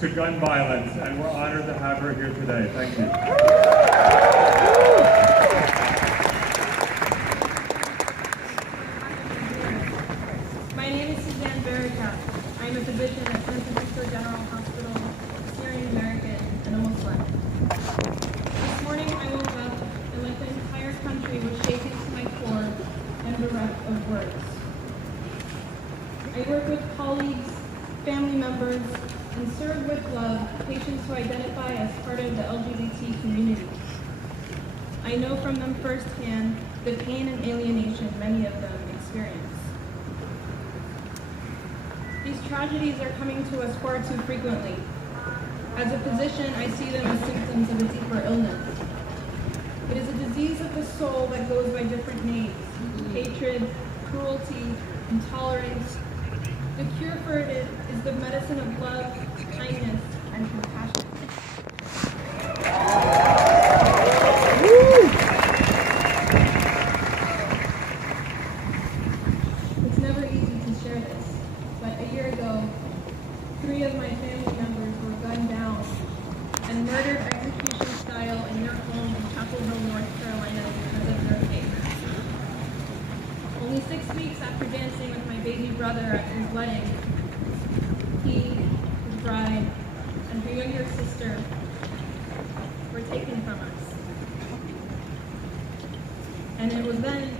to gun violence, and we're honored to have her here today. Thank you. My name is Suzanne Barakat. I'm a physician at San Francisco General Hospital, Syrian American, and a Muslim. This morning I woke up and like the entire country was shaken to my core and bereft of words. I work with colleagues, family members, and serve with love patients who identify as part of the LGBT community. I know from them firsthand the pain and alienation many of them experience. These tragedies are coming to us far too frequently. As a physician, I see them as symptoms of a deeper illness. It is a disease of the soul that goes by different names: hatred, cruelty, intolerance. The cure for it is the medicine of love, kindness, and compassion. It's never easy to share this, but a year ago, 3 of my family members were gunned down and murdered execution style in their home in Chapel Hill, North Carolina because of their faith. Only 6 weeks after dancing with my baby brother at his wedding, he, his bride, and her younger sister were taken from us. And it was then,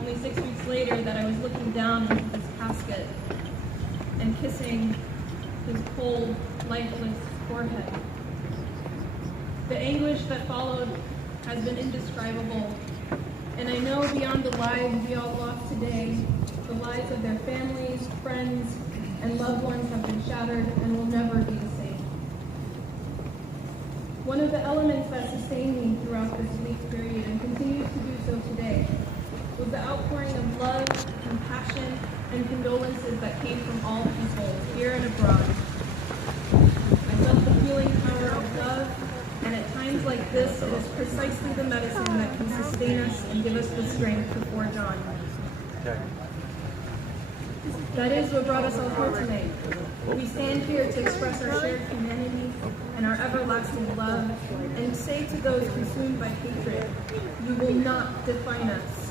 only 6 weeks later, that I was looking down into his casket and kissing his cold, lifeless forehead. The anguish that followed has been indescribable, and I know beyond the lives we all lost today, the lives of their families, friends, and loved ones have been shattered and will never be the same. One of the elements that sustained me throughout this bleak period and continues to do so today was the outpouring of love, compassion, and condolences that came from all people, here and abroad. I felt the healing power of love, and at times like this, it is precisely the medicine that can sustain us and give us the strength to forge on. That is what brought us all here tonight. We stand here to express our shared humanity and our everlasting love, and say to those consumed by hatred, you will not define us.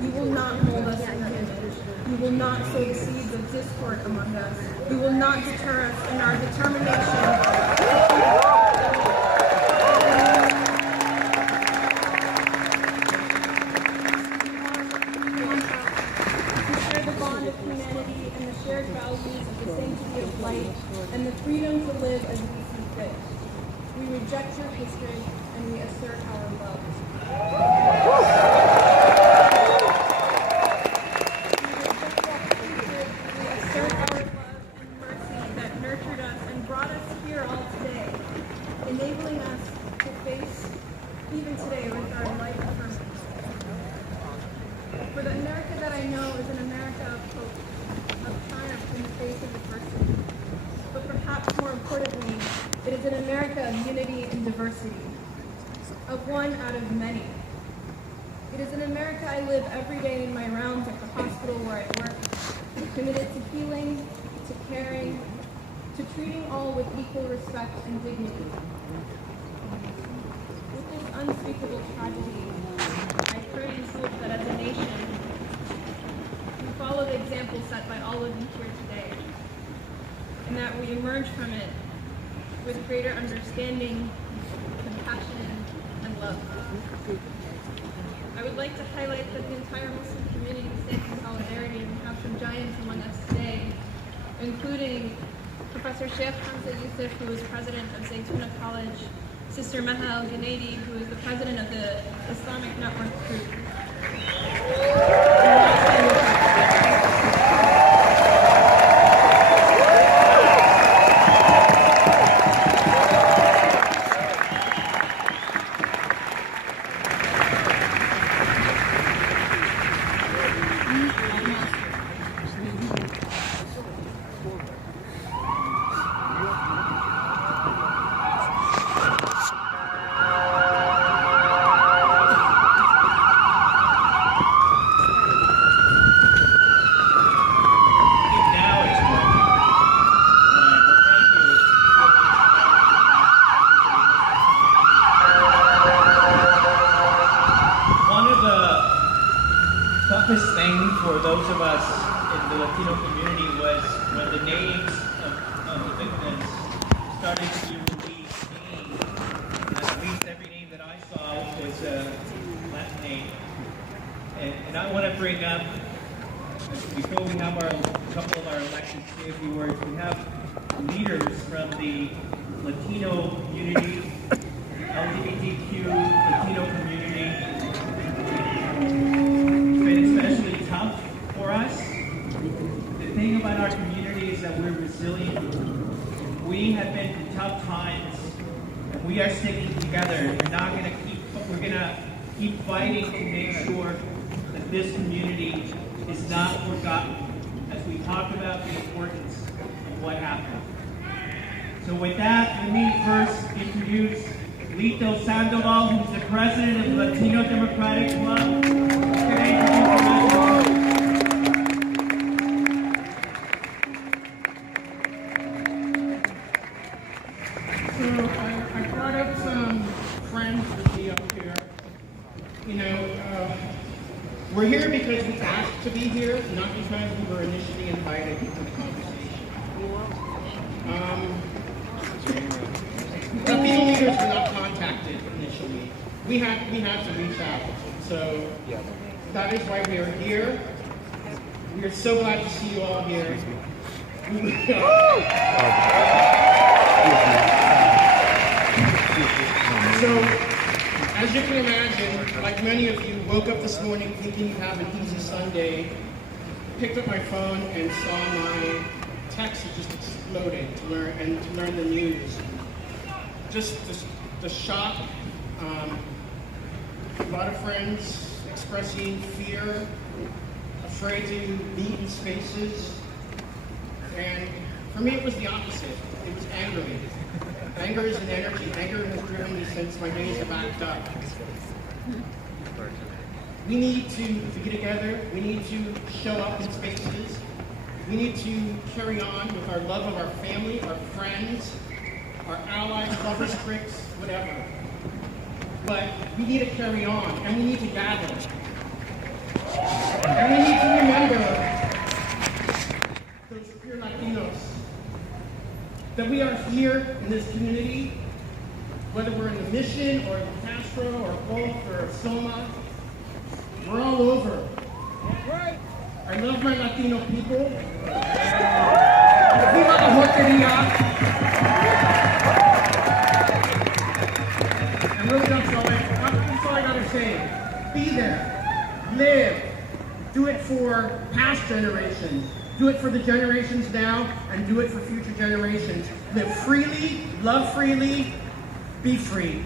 You will not mold us in your image. You will not sow the seeds of discord among us. You will not deter us in our determination. Shared values of the sanctity of life and the freedom to live as we see fit. We reject your history and we assert our love. We assert our love and mercy that nurtured us and brought us here all today, enabling us to face even today with our life affirming. For the America that I know is an America of hope, of triumph in the face of adversity. But perhaps more importantly, it is an America of unity and diversity, of one out of many. It is an America I live every day in my rounds at the hospital where I work, committed to healing, to caring, to treating all with equal respect and dignity. With this unspeakable tragedy, I pray and hope that as a nation, follow the example set by all of you here today, and that we emerge from it with greater understanding, compassion, and love. I would like to highlight that the entire Muslim community stands in solidarity, and we have some giants among us today, including Professor Sheikh Hamza Yusuf, who is president of Zaytuna College, Sister Maha Al-Junaidi, who is the president of the Islamic Network Group. started to release names, and at least every name that I saw was a Latin name. And I want to bring up, before we have a couple of our elected say a few words, we have leaders from the Latino community, LGBTQ Latino community. It's been especially tough for us. The thing about our community is that we're resilient. We have been through tough times, and we are sticking together. We're gonna keep fighting to make sure that this community is not forgotten as we talk about the importance of what happened. So with that, let me first introduce Lito Sandoval, who's the president of the Latino Democratic Club. So I brought up some friends with me up here. You know, we're here because we asked to be here, not because we were initially invited into the conversation. Latino leaders were not contacted initially. We had to reach out. So that is why we are here. We are so glad to see you all here. So, as you can imagine, like many of you, woke up this morning thinking you have an easy Sunday, picked up my phone and saw my text had just exploded to learn the news. Just the shock. A lot of friends expressing fear, afraid to meet in spaces, and for me it was the opposite. It was angry. Anger is an energy. Anger has driven me since my days of ACT UP. We need to be together. We need to show up in spaces. We need to carry on with our love of our family, our friends, our allies, lovers, tricks, whatever. But we need to carry on, and we need to gather. And we need to remember those pure Latinos, that we are here in this community, whether we're in the Mission or in Castro or Gulf or Soma, we're all over. I love my Latino people. Viva la Horteria. And really, that's all I gotta say. Be there, live, do it for past generations. Do it for the generations now, and do it for future generations. Live freely, love freely, be free.